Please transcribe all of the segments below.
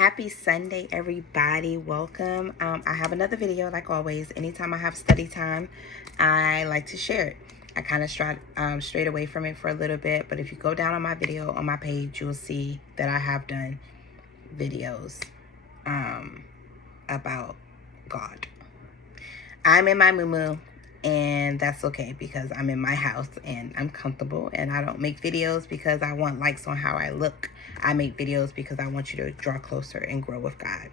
Happy Sunday, everybody. Welcome. I have another video like always. Anytime I have study time, I like to share it. I kind of strayed away from it for a little bit, but if you go down on my video on my page, you'll see that I have done videos about God. I'm in my moo-moo, and that's okay because I'm in my house and I'm comfortable, and I don't make videos because I want likes on how I look. I make videos because I want you to draw closer and grow with God.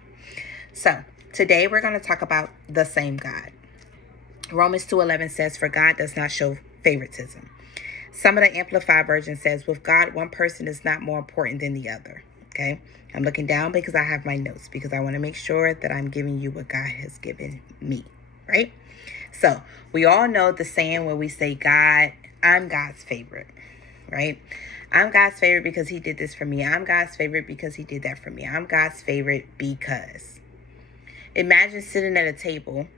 So today we're going to talk about the same God. Romans 2:11 says, "For God does not show favoritism." Some of the Amplified Version says, "With God, one person is not more important than the other." Okay, I'm looking down because I have my notes because I want to make sure that I'm giving you what God has given me, right? So we all know the saying where we say, God, I'm God's favorite, right? I'm God's favorite because he did this for me. I'm God's favorite because he did that for me. I'm God's favorite because. Imagine sitting at a table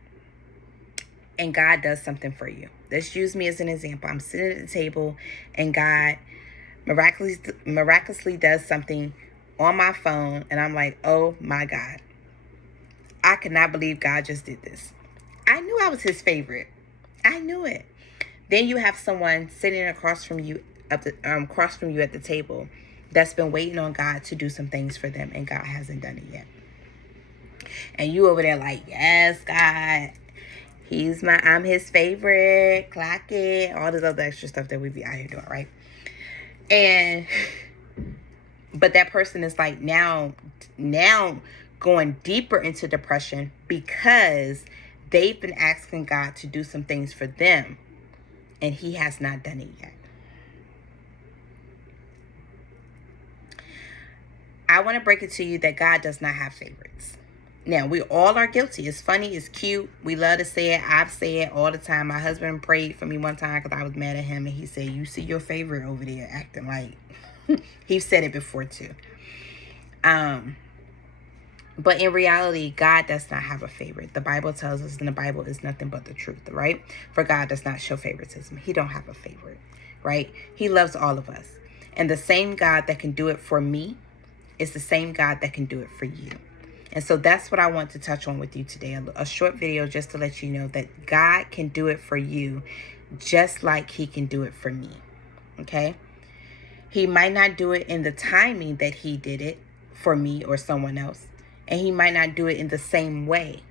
and God does something for you. Let's use me as an example. I'm sitting at the table and God miraculously does something on my phone, and I'm like, oh my God. I cannot believe God just did this. I knew I was his favorite. I knew it. Then you have someone sitting across from you at the table that's been waiting on God to do some things for them, and God hasn't done it yet. And you over there like, yes, God, I'm his favorite, clock it, all this other extra stuff that we be out here doing, right? But that person is like now going deeper into depression because they've been asking God to do some things for them, and he has not done it yet. I want to break it to you that God does not have favorites. Now, we all are guilty. It's funny. It's cute. We love to say it. I've said it all the time. My husband prayed for me one time because I was mad at him, and he said, you see your favorite over there acting like... He's said it before too. But in reality, God does not have a favorite. The Bible tells us, and the Bible is nothing but the truth, right? For God does not show favoritism. He don't have a favorite, right? He loves all of us. And the same God that can do it for me is the same God that can do it for you. And so that's what I want to touch on with you today. A short video just to let you know that God can do it for you just like he can do it for me, okay? He might not do it in the timing that he did it for me or someone else. And he might not do it in the same way.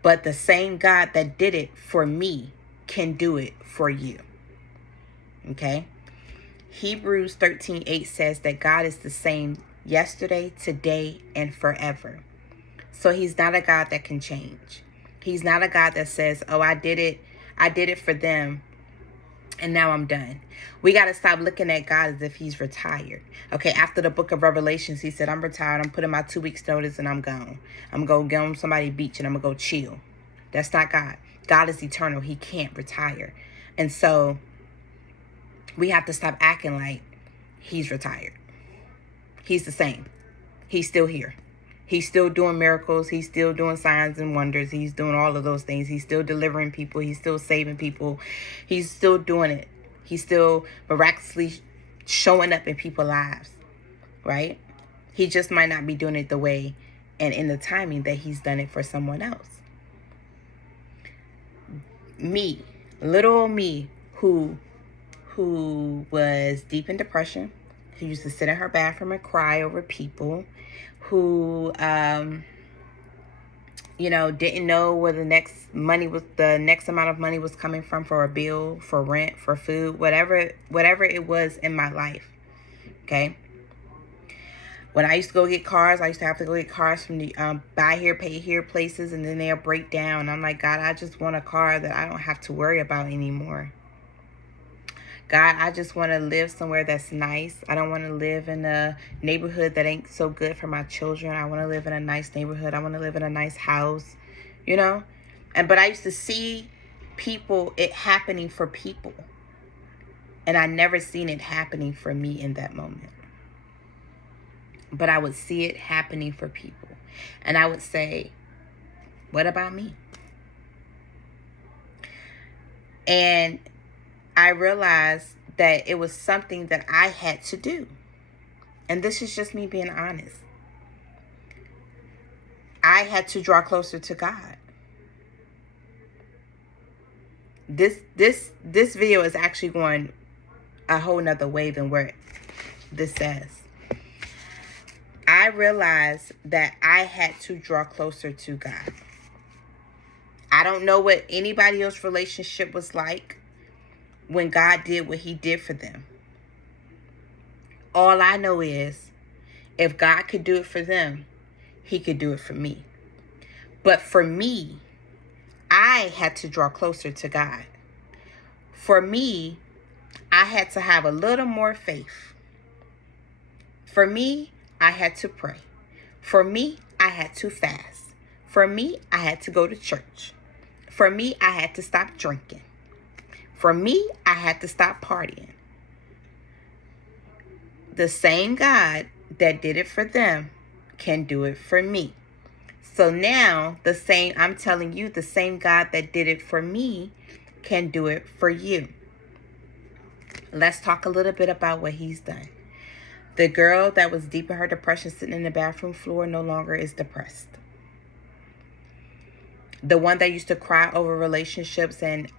But the same God that did it for me can do it for you. Okay? Hebrews 13:8 says that God is the same yesterday, today, and forever. So he's not a God that can change. He's not a God that says, oh, I did it for them, and now I'm done. We got to stop looking at God as if he's retired. Okay, after the book of Revelations, he said, I'm retired. I'm putting my 2 weeks notice and I'm gone. I'm going to go on somebody's beach and I'm going to go chill. That's not God. God is eternal. He can't retire. And so we have to stop acting like he's retired. He's the same. He's still here. He's still doing miracles. He's still doing signs and wonders. He's doing all of those things. He's still delivering people. He's still saving people. He's still doing it. He's still miraculously showing up in people's lives, right? He just might not be doing it the way and in the timing that he's done it for someone else. Me, little me, who was deep in depression, who used to sit in her bathroom and cry over people, who didn't know where the next amount of money was coming from for a bill, for rent, for food, whatever it was in my life. Okay. When I used to go get cars, I used to have to go get cars from the buy here, pay here places, and then they'll break down. I'm like, God, I just want a car that I don't have to worry about anymore. God, I just want to live somewhere that's nice. I don't want to live in a neighborhood that ain't so good for my children. I want to live in a nice neighborhood. I want to live in a nice house, But I used to see it happening for people. And I never seen it happening for me in that moment. But I would see it happening for people. And I would say, what about me? And I realized that it was something that I had to do. And this is just me being honest. I had to draw closer to God. This video is actually going a whole nother way than where this says. I realized that I had to draw closer to God. I don't know what anybody else's relationship was like when God did what he did for them. All I know is if God could do it for them, he could do it for me. But for me, I had to draw closer to God. For me, I had to have a little more faith. For me, I had to pray. For me, I had to fast. For me, I had to go to church. For me, I had to stop drinking. For me, I had to stop partying. The same God that did it for them can do it for me. So now I'm telling you, the same God that did it for me can do it for you. Let's talk a little bit about what he's done. The girl that was deep in her depression sitting in the bathroom floor no longer is depressed. The one that used to cry over relationships and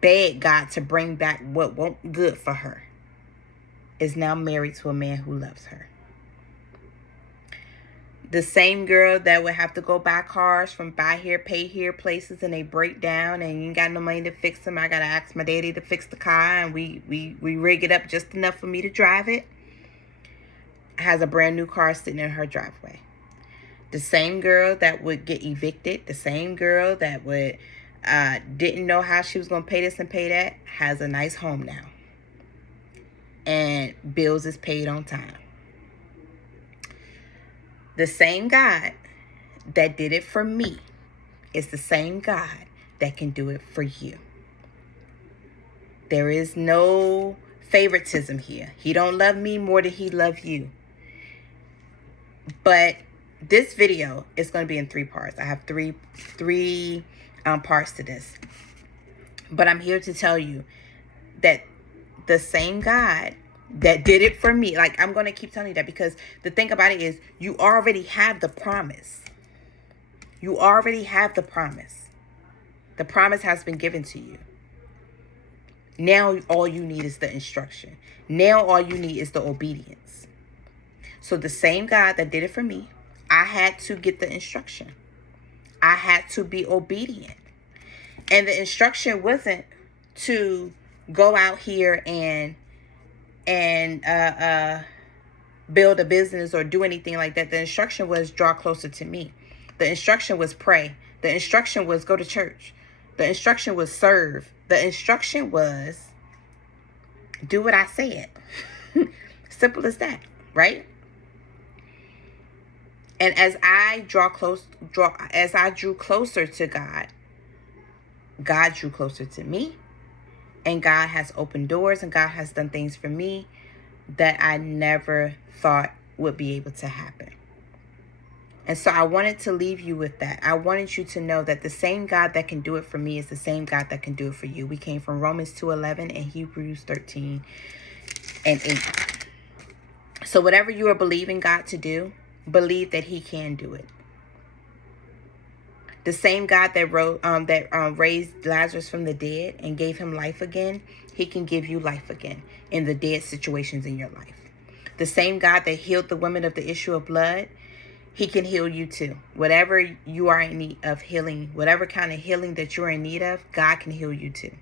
beg God to bring back what wasn't good for her is now married to a man who loves her. The same girl that would have to go buy cars from buy here, pay here places, and they break down and you ain't got no money to fix them. I got to ask my daddy to fix the car and we rig it up just enough for me to drive it. Has a brand new car sitting in her driveway. The same girl that would get evicted, the same girl that would didn't know how she was going to pay this and pay that, has a nice home now. And bills is paid on time. The same God that did it for me is the same God that can do it for you. There is no favoritism here. He don't love me more than he loves you. But this video is going to be in 3 parts. I have three parts to this. But I'm here to tell you that the same God that did it for me, like I'm going to keep telling you that, because the thing about it is you already have the promise. You already have the promise. The promise has been given to you. Now all you need is the instruction. Now all you need is the obedience. So the same God that did it for me, I had to get the instruction. I had to be obedient. And the instruction wasn't to go out here and build a business or do anything like that. The instruction was draw closer to me. The instruction was pray. The instruction was go to church. The instruction was serve. The instruction was do what I said. Simple as that, right? And as I drew closer to God, God drew closer to me. And God has opened doors and God has done things for me that I never thought would be able to happen. And so I wanted to leave you with that. I wanted you to know that the same God that can do it for me is the same God that can do it for you. We came from Romans 2:11 and Hebrews 13:8. So whatever you are believing God to do, believe that he can do it. The same God that raised Lazarus from the dead and gave him life again, he can give you life again in the dead situations in your life. The same God that healed the woman of the issue of blood, he can heal you too. Whatever you are in need of healing, whatever kind of healing that you're in need of, God can heal you too.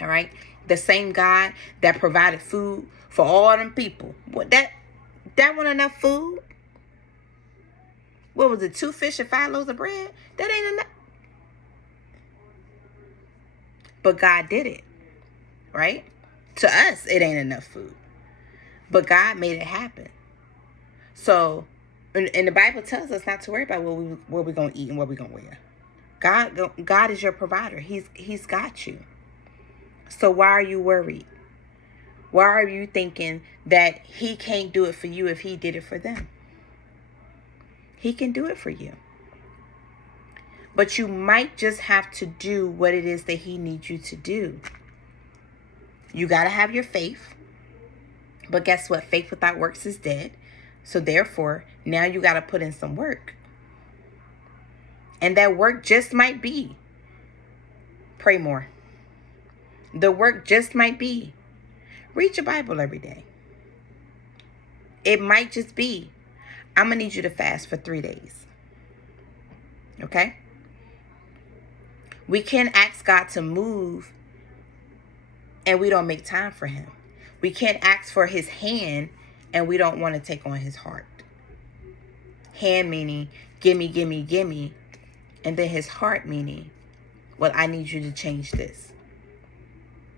All right? The same God that provided food for all them people. What that wasn't enough food? What was it, 2 fish and 5 loaves of bread? That ain't enough. But God did it, right? To us, it ain't enough food. But God made it happen. So, and the Bible tells us not to worry about what we're going to eat and what we're going to wear. God is your provider. He's got you. So why are you worried? Why are you thinking that he can't do it for you if he did it for them? He can do it for you. But you might just have to do what it is that he needs you to do. You got to have your faith. But guess what? Faith without works is dead. So therefore, now you got to put in some work. And that work just might be pray more. The work just might be read your Bible every day. It might just be, I'm going to need you to fast for 3 days. Okay? We can't ask God to move and we don't make time for him. We can't ask for his hand and we don't want to take on his heart. Hand meaning, gimme, gimme, gimme. And then his heart meaning, well, I need you to change this.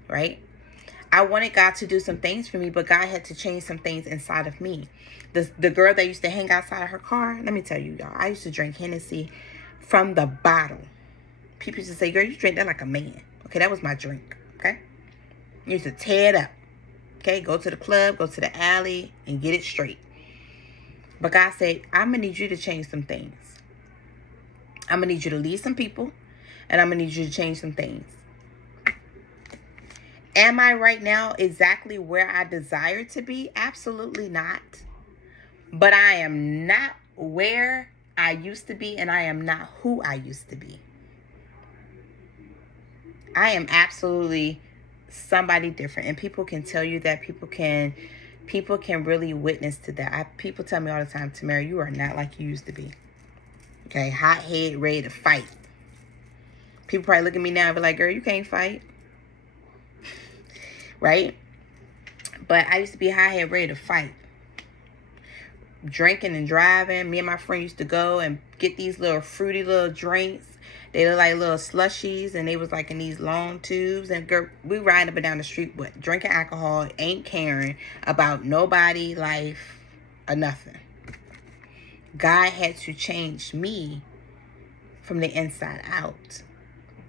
Right? I wanted God to do some things for me, but God had to change some things inside of me. The girl that used to hang outside of her car, let me tell you, y'all, I used to drink Hennessy from the bottle. People used to say, girl, you drink that like a man. Okay, that was my drink. Okay? I used to tear it up. Okay, go to the club, go to the alley, and get it straight. But God said, I'm going to need you to change some things. I'm going to need you to leave some people, and I'm going to need you to change some things. Am I right now exactly where I desire to be? Absolutely not. But I am not where I used to be, and I am not who I used to be. I am absolutely somebody different, and people can tell you that. People can really witness to that. People tell me all the time, Tamara, you are not like you used to be. Okay, hot head, ready to fight. People probably look at me now and be like, girl, you can't fight. Right? But I used to be hot head, ready to fight. Drinking and driving. Me and my friend used to go and get these little fruity little drinks. They look like little slushies, and they was like in these long tubes. And girl, we riding up and down the street, but drinking alcohol, ain't caring about nobody, life, or nothing. God had to change me from the inside out.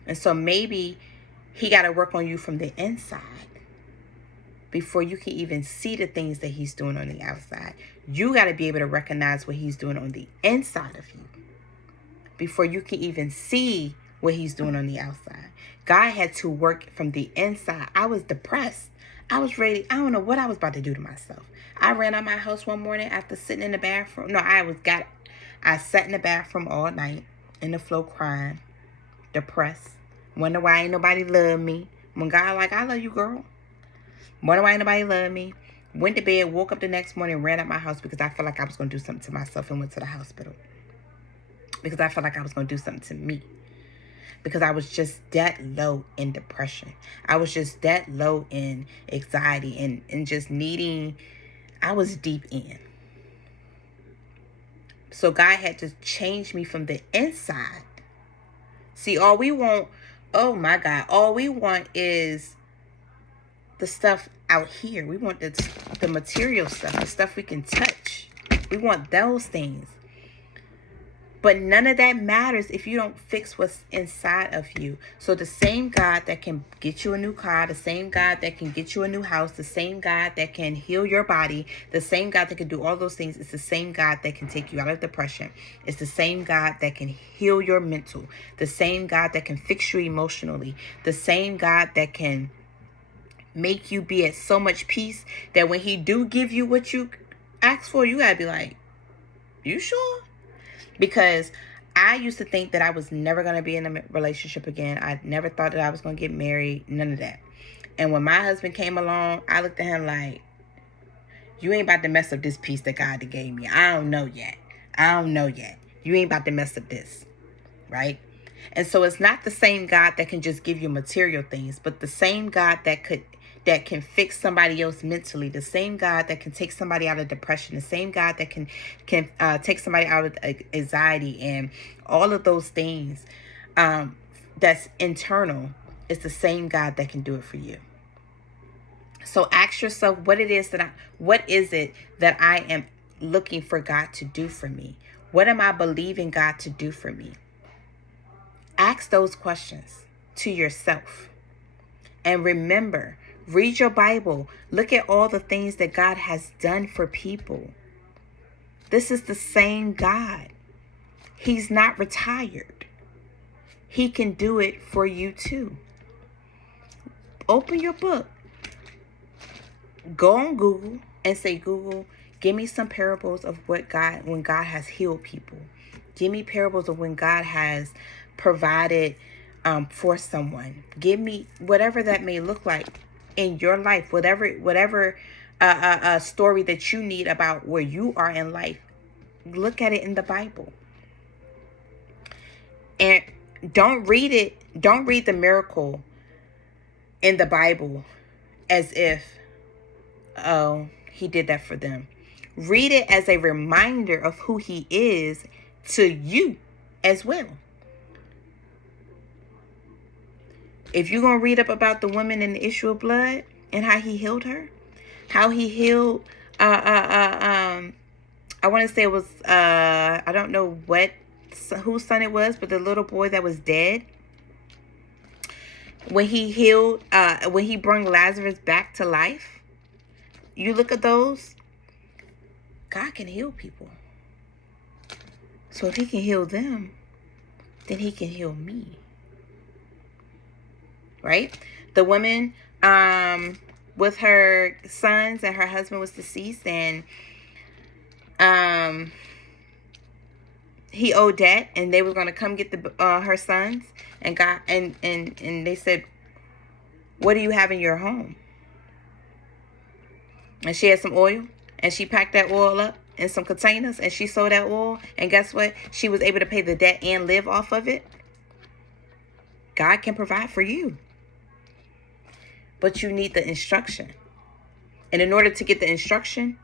And so maybe he got to work on you from the inside before you can even see the things that he's doing on the outside. You got to be able to recognize what he's doing on the inside of you before you can even see what he's doing on the outside. God had to work from the inside. I was depressed. I was ready. I don't know what I was about to do to myself. I ran out of my house one morning after sitting in the bathroom. No, I sat in the bathroom all night in the floor crying, depressed. Wonder why ain't nobody love me. When God like, I love you, girl. Wonder why ain't nobody love me. Went to bed, woke up the next morning, ran out my house because I felt like I was going to do something to myself and went to the hospital. Because I felt like I was going to do something to me. Because I was just that low in depression. I was just that low in anxiety and just needing, I was deep in. So God had to change me from the inside. See, all we want, oh my God, all we want is the stuff out here. We want the material stuff, the stuff we can touch. We want those things. But none of that matters if you don't fix what's inside of you. So the same God that can get you a new car, the same God that can get you a new house, the same God that can heal your body, the same God that can do all those things, it's the same God that can take you out of depression. It's the same God that can heal your mental, the same God that can fix you emotionally, the same God that can make you be at so much peace that when he do give you what you ask for, you gotta be like, you sure? Because I used to think that I was never going to be in a relationship again. I never thought that I was going to get married. None of that. And when my husband came along, I looked at him like, you ain't about to mess up this piece that God gave me. I don't know yet. You ain't about to mess up this. Right? And so it's not the same God that can just give you material things, but the same God that can fix somebody else mentally, the same God that can take somebody out of depression, the same God that can take somebody out of anxiety and all of those things that's internal, is the same God that can do it for you. So ask yourself what is it that I am looking for God to do for me? What am I believing God to do for me? Ask those questions to yourself. And remember, read your Bible. Look at all the things that God has done for people. This is the same God. He's not retired. He can do it for you too. Open your book. Go on Google and say, Google, give me some parables of when God has healed people. Give me parables of when God has provided for someone. Give me whatever that may look like in your life, whatever story that you need about where you are in life. Look at it in the Bible. And don't read the miracle in the Bible as if, oh, he did that for them. Read it as a reminder of who he is to you as well. If you're going to read up about the woman in the issue of blood and how he healed her, how he healed, I want to say it was, I don't know whose son it was, but the little boy that was dead. When he healed, when he brought Lazarus back to life, you look at those, God can heal people. So if he can heal them, then he can heal me. Right? The woman with her sons and her husband was deceased, and he owed debt, and they were going to come get her sons, and they said, what do you have in your home? And she had some oil, and she packed that oil up in some containers, and she sold that oil, and guess what? She was able to pay the debt and live off of it. God can provide for you, but you need the instruction. And in order to get the instruction,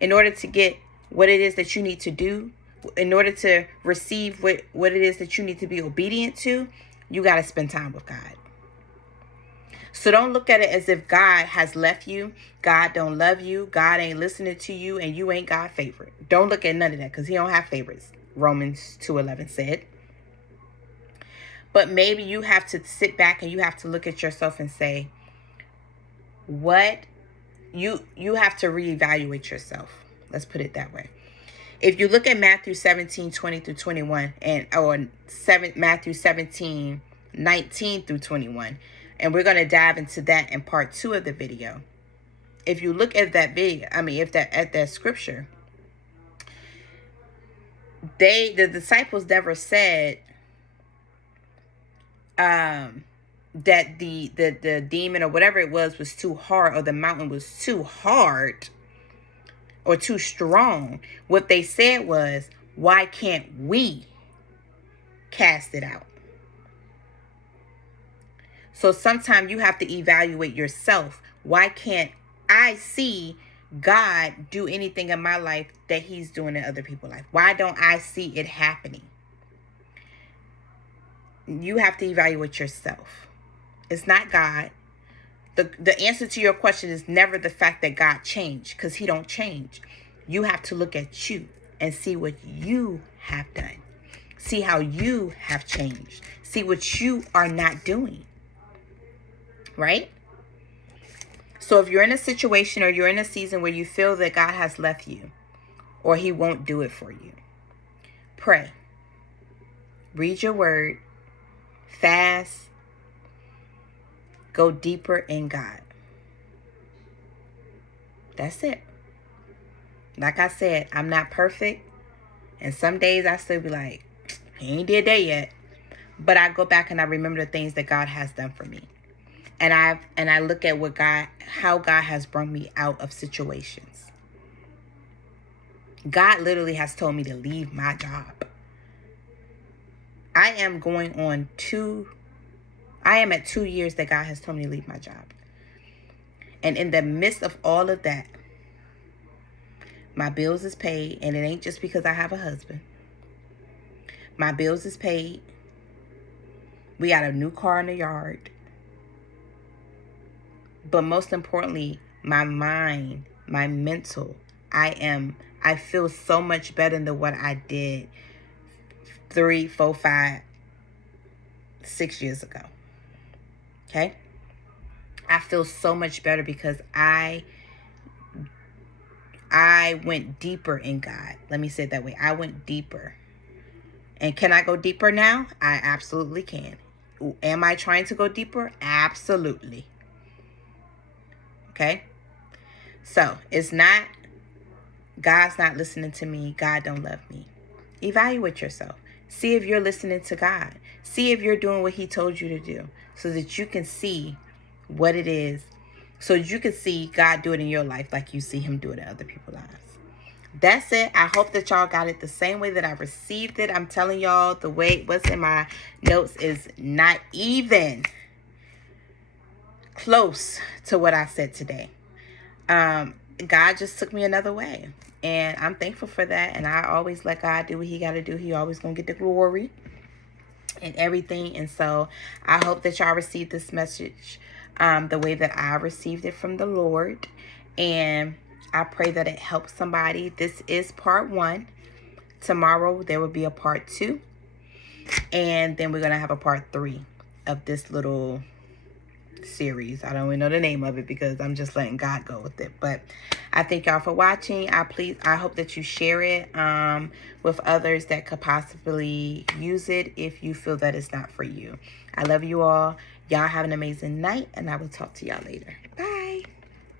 in order to get what it is that you need to do, in order to receive what it is that you need to be obedient to, you got to spend time with God. So don't look at it as if God has left you. God don't love you. God ain't listening to you, and you ain't God's favorite. Don't look at none of that, because he don't have favorites. Romans 2:11 said. But maybe you have to sit back and you have to look at yourself and say, what you have to reevaluate yourself. Let's put it that way. If you look at Matthew 17:20-21 Matthew 17:19-21, and we're going to dive into that in part 2 of the video. If you look at that at that scripture, the disciples never said that the demon or whatever it was too hard, or the mountain was too hard or too strong. What they said was, why can't we cast it out? So sometimes you have to evaluate yourself. Why can't I see God do anything in my life that he's doing in other people's life? Why don't I see it happening? You have to evaluate yourself. It's not God. The answer to your question is never the fact that God changed, because he don't change. You have to look at you and see what you have done. See how you have changed. See what you are not doing. Right? So if you're in a situation or you're in a season where you feel that God has left you, or he won't do it for you, pray. Read your word. Fast. Go deeper in God. That's it. Like I said, I'm not perfect. And some days I still be like, he ain't did that yet. But I go back and I remember the things that God has done for me. And I look at how God has brought me out of situations. God literally has told me to leave my job. I am at 2 years that God has told me to leave my job. And in the midst of all of that, my bills is paid, and it ain't just because I have a husband. My bills is paid. We got a new car in the yard. But most importantly, my mind, my mental, I feel so much better than what I did 3, 4, 5, 6 years ago. Okay? I feel so much better because I went deeper in God. Let me say it that way. I went deeper. And can I go deeper now? I absolutely can. Am I trying to go deeper? Absolutely. Okay? So, it's not, God's not listening to me. God don't love me. Evaluate yourself. See if you're listening to God. See if you're doing what he told you to do, so that you can see what it is. So you can see God do it in your life like you see him do it in other people's lives. That's it. I hope that y'all got it the same way that I received it. I'm telling y'all, the way what's in my notes is not even close to what I said today. God just took me another way, and I'm thankful for that. And I always let God do what he got to do. He always gonna get the glory and everything. And so I hope that y'all received this message the way that I received it from the Lord, and I pray that it helps somebody. This is part 1. Tomorrow there will be a part 2, and then we're gonna have a part 3 of this little series. I don't even know the name of it because I'm just letting God go with it. But I thank y'all for watching. I hope that you share it with others that could possibly use it if you feel that it's not for you. I love you all. Y'all have an amazing night, and I will talk to y'all later. Bye.